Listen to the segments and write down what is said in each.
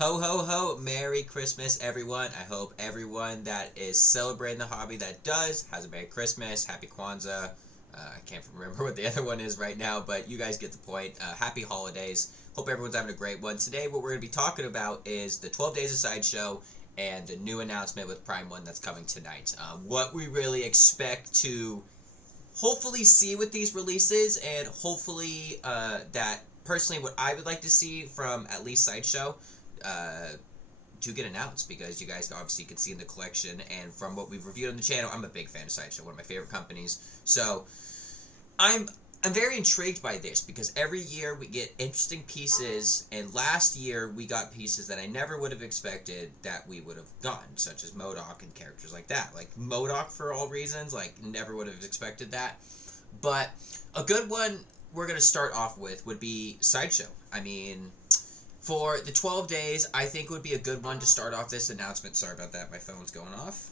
Ho ho ho! Merry Christmas, everyone. I hope everyone that is celebrating the hobby that does has a Merry Christmas, Happy Kwanzaa. I can't remember what the other one is right now, but you guys get the point. Happy holidays. Hope everyone's having a great one. Today, what we're going to be talking about is the 12 Days of Sideshow and the new announcement with Prime 1 that's coming tonight. What we really expect to hopefully see with these releases, and hopefully that personally what I would like to see from at least Sideshow uh, to get announced, because you guys obviously can see in the collection, and from what we've reviewed on the channel, I'm a big fan of Sideshow, one of my favorite companies. So I'm I'm very intrigued by this because every year we get interesting pieces, and last year we got pieces that I never would have expected that we would have gotten, such as MODOK and characters like that. Like MODOK, for all reasons, like never would have expected that. But a good one we're gonna start off with would be Sideshow. I mean, for the 12 days, I think would be a good one to start off this announcement. Sorry about that, my phone's going off.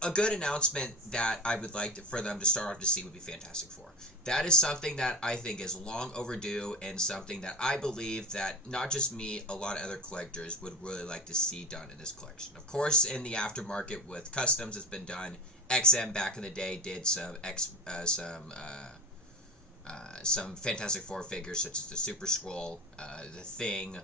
A good announcement that I would like for them to start off to see would be Fantastic Four. That is something that I think is long overdue, and something that I believe that not just me, a lot of other collectors would really like to see done in this collection. Of course, in the aftermarket with customs, it's been done. XM back in the day did some Fantastic Four figures, such as the Super Scroll, the Thing,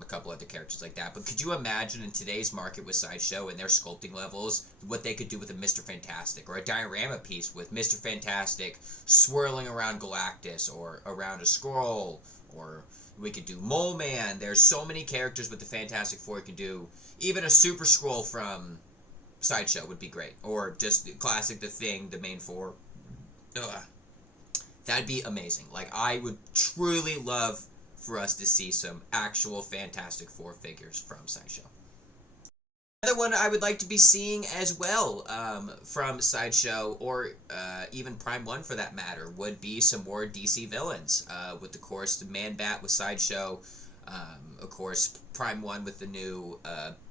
a couple other characters like that. But could you imagine in today's market with Sideshow and their sculpting levels, what they could do with a Mr. Fantastic, or a diorama piece with Mr. Fantastic swirling around Galactus, or around a scroll, or we could do Mole Man. There's so many characters with the Fantastic Four you can do. Even a Super Scroll from Sideshow would be great, or just classic The Thing, the main four. Ugh. That'd be amazing. Like, I would truly love for us to see some actual Fantastic Four figures from Sideshow. Another one I would like to be seeing as well, from Sideshow, or even Prime 1 for that matter, would be some more DC villains. With, of course, the Man-Bat with Sideshow, of course, Prime 1 with the new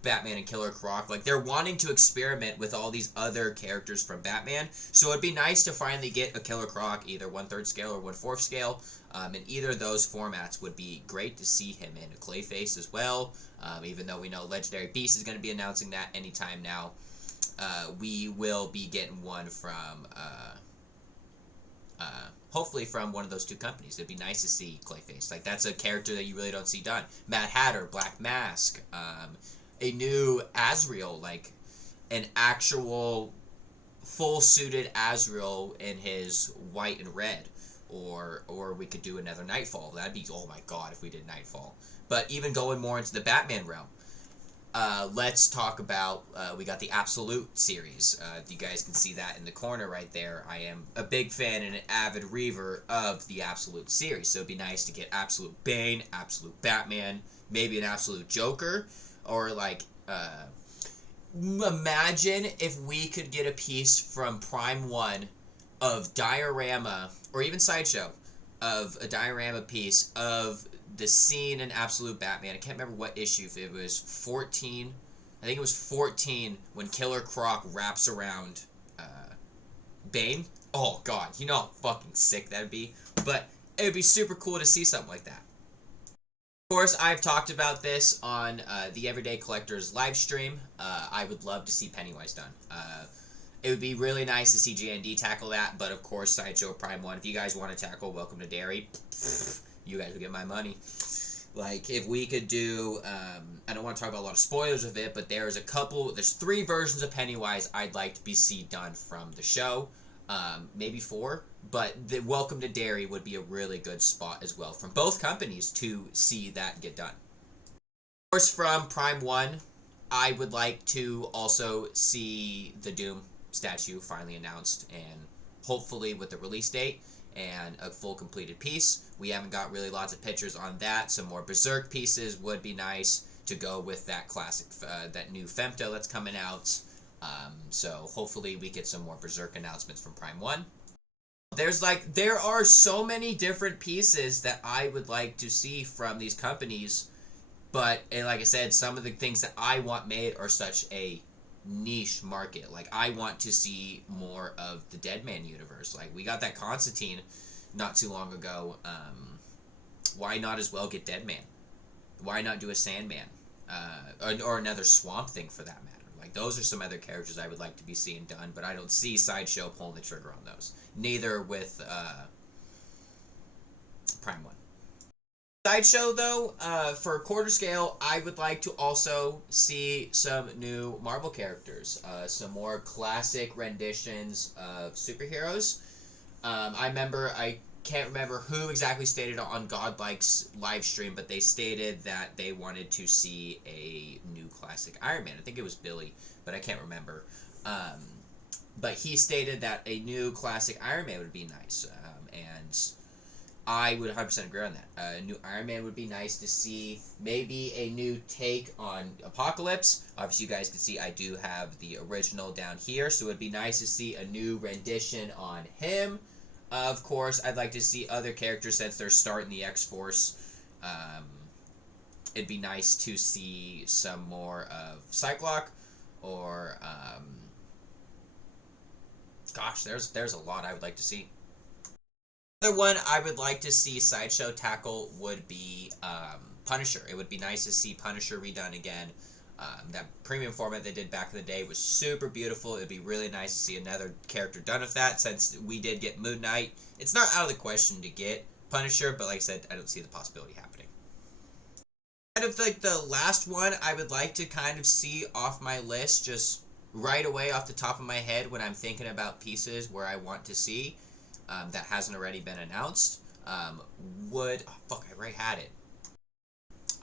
Batman and Killer Croc. Like, they're wanting to experiment with all these other characters from Batman, so it'd be nice to finally get a Killer Croc, either 1/3 scale or 1/4 scale. In either of those formats would be great to see him in a Clayface as well. Even though we know Legendary Beast is going to be announcing that anytime now, we will be getting one from hopefully from one of those two companies. It'd be nice to see Clayface. Like, that's a character that you really don't see done. Mad Hatter, Black Mask, a new Azrael, like an actual full-suited Azrael in his white and red. Or we could do another Nightfall. That'd be, oh my god, if we did Nightfall. But even going more into the Batman realm, let's talk about, we got the Absolute series. You guys can see that in the corner right there. I am a big fan and an avid reaver of the Absolute series, so it'd be nice to get Absolute Bane, Absolute Batman, maybe an Absolute Joker, or like, imagine if we could get a piece from Prime 1 of diorama, or even Sideshow, of a diorama piece of the scene in Absolute Batman. I can't remember what issue, if it was 14. I think it was 14 when Killer Croc wraps around Bane. Oh god, you know how fucking sick that'd be. But it would be super cool to see something like that. Of course, I've talked about this on the Everyday Collectors live stream. I would love to see Pennywise done. It would be really nice to see J&D tackle that, but of course, Sideshow Prime 1, if you guys want to tackle Welcome to Derry, you guys will get my money. Like, if we could do, I don't want to talk about a lot of spoilers of it, but there's 3 versions of Pennywise I'd like to see done from the show. Maybe 4, but the Welcome to Derry would be a really good spot as well from both companies to see that get done. Of course, from Prime 1, I would like to also see the Doom statue finally announced, and hopefully with the release date and a full completed piece. We haven't got really lots of pictures on that. Some more Berserk pieces would be nice to go with that classic, that new Femto that's coming out. So hopefully we get some more Berserk announcements from Prime 1. There are so many different pieces that I would like to see from these companies, but, and like I said, some of the things that I want made are such a niche market. Like, I want to see more of the Deadman universe. Like, we got that Constantine not too long ago. Why not as well get Deadman? Why not do a Sandman? Or another Swamp Thing for that matter. Like, those are some other characters I would like to be seeing done, but I don't see Sideshow pulling the trigger on those. Neither with Prime 1. Sideshow, though, for quarter scale, I would like to also see some new Marvel characters. Some more classic renditions of superheroes. I can't remember who exactly stated on Godlike's live stream, but they stated that they wanted to see a new classic Iron Man. I think it was Billy, but I can't remember. But he stated that a new classic Iron Man would be nice, and I would 100% agree on that. A new Iron Man would be nice to see. Maybe a new take on Apocalypse. Obviously, you guys can see I do have the original down here, so it would be nice to see a new rendition on him. Of course, I'd like to see other characters since they're starting the X-Force. It'd be nice to see some more of Cyclops, or gosh, there's a lot I would like to see. Another one I would like to see Sideshow tackle would be Punisher. It would be nice to see Punisher redone again. That premium format they did back in the day was super beautiful. It would be really nice to see another character done with that, since we did get Moon Knight. It's not out of the question to get Punisher, but like I said, I don't see the possibility happening. Kind of like the last one I would like to kind of see off my list, just right away off the top of my head when I'm thinking about pieces where I want to see, that hasn't already been announced, I already had it.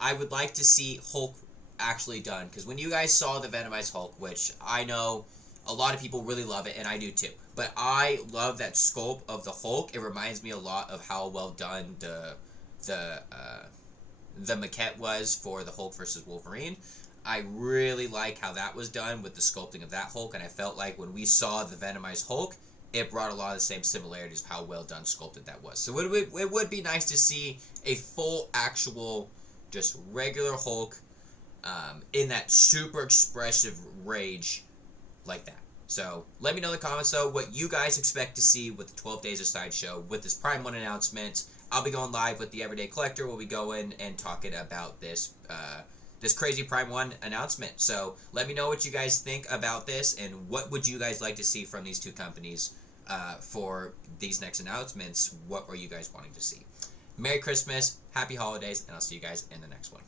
I would like to see Hulk actually done, because when you guys saw the Venomized Hulk, which I know a lot of people really love it, and I do too, but I love that sculpt of the Hulk. It reminds me a lot of how well done the maquette was for the Hulk versus Wolverine. I really like how that was done with the sculpting of that Hulk, and I felt like when we saw the Venomized Hulk, it brought a lot of the same similarities of how well done sculpted that was. So it would be nice to see a full, actual, just regular Hulk in that super expressive rage like that. So let me know in the comments, though, what you guys expect to see with the 12 Days of Sideshow with this Prime 1 announcement. I'll be going live with the Everyday Collector. We'll be going and talking about this this crazy Prime 1 announcement. So let me know what you guys think about this, and what would you guys like to see from these two companies for these next announcements. What are you guys wanting to see? Merry Christmas, Happy Holidays, and I'll see you guys in the next one.